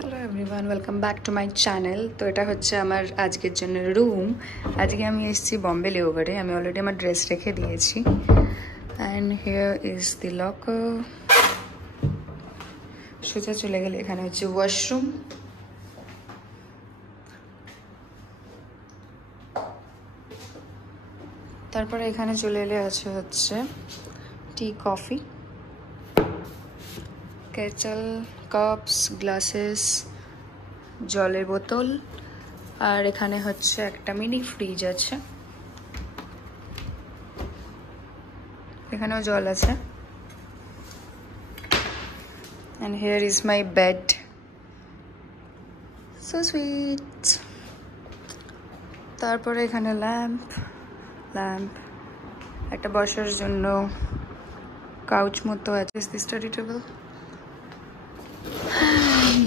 Hello everyone, welcome back to my channel. তো এটা হচ্ছে আমার আজকের জন্য রুম। আজকে আমি এসেছি বম্বে লেওভারে। আমি অলরেডি আমার ড্রেস রেখে দিয়েছি। And here is the locker. সোজা চলে গেলে এখানে হচ্ছে ওয়াশরুম। তারপরে এখানে চলে এলে আছে হচ্ছে টি, কফি, কেটল, কাপস, গ্লাসেস, জলের বোতল, আর এখানে হচ্ছে একটা মিনি ফ্রিজ আছে। এখানেও জল আছে। And here is my bed. So sweet. তারপরে এখানে ল্যাম্প একটা বসার জন্য কাউচ মতো আছে। Is this study table?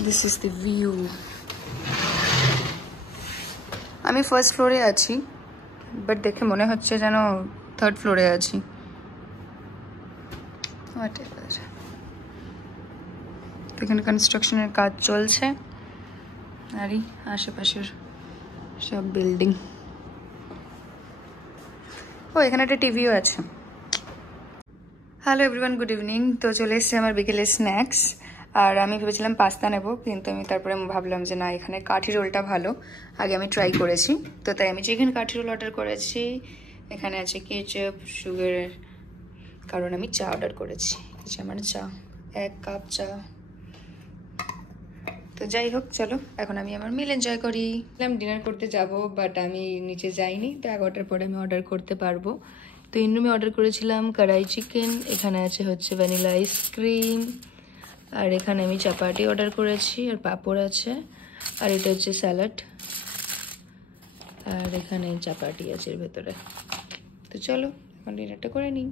This is the view. আমি ফার্স্ট ফ্লোরে আছি, বাট দেখে মনে হচ্ছে যেন থার্ড ফ্লোরে আছি। এখানে কনস্ট্রাকশনের কাজ চলছে, আরই আশেপাশের সব বিল্ডিং। ও, এখানে একটা টিভিও আছে। Hello everyone, good evening. তো চলে এসছে আমার বিকেলের স্ন্যাক্স। আর আমি ভেবেছিলাম পাস্তা নেব, কিন্তু আমি তারপরে ভাবলাম যে না, এখানে কাঠি রোলটা ভালো, আগে আমি ট্রাই করেছি। তো তাই আমি চিকেন কাঠি রোল অর্ডার করেছি। এখানে আছে কেচাপ, সুগার, কারণ আমি চা অর্ডার করেছি। আমার চা 1 কাপ চা। তো যাই হোক, চলো এখন আমি আমার মিল এনজয় করি। ডিনার করতে যাব, বাট আমি নিচে যাইনি। তো 11টার পরে আমি অর্ডার করতে পারবো। তো ইনরুমে অর্ডার করেছিলাম কড়াই চিকেন। এখানে আছে হচ্ছে ভ্যানিলা আইসক্রিম, আর এখানে আমি চাপাটি অর্ডার করেছি, আর পাঁপড় আছে, আর এটা হচ্ছে স্যালাড, আর এখানে চাপাটি আছে এর ভেতরে। তো চলো এখন ডিনারটা করে নিই।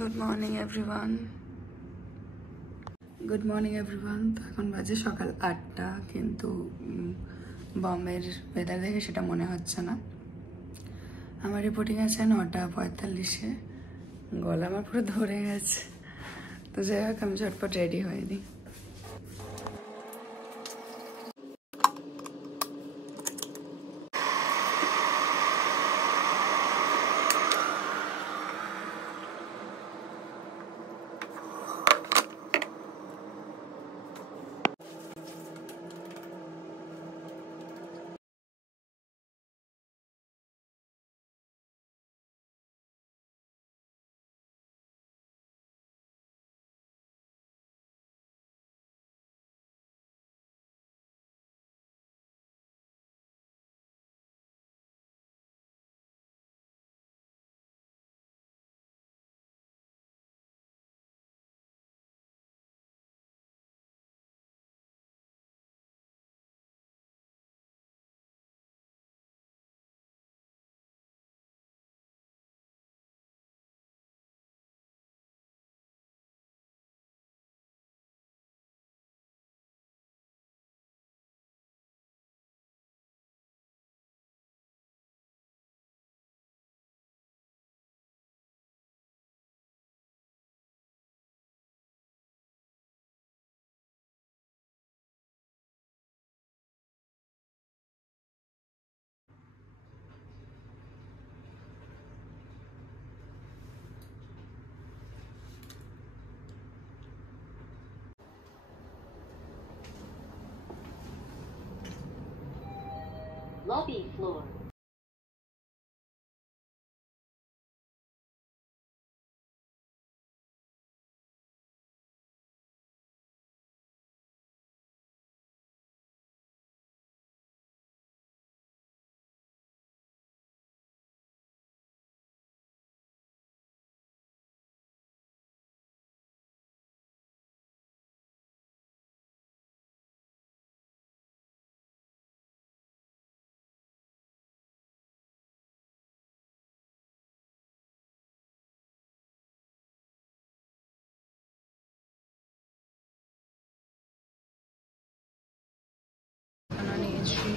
Good morning everyone. তো এখন বাজে সকাল 8টা, কিন্তু বম্বের ওয়েদার দেখে সেটা মনে হচ্ছে না। আমার রিপোর্টিং আছে 9:45-এ। গলা আমার পুরো ধরে গেছে। তো যাই হোক, আমি ঝটপট রেডি হয়ে নিই। Lobby floor. নিয়েছি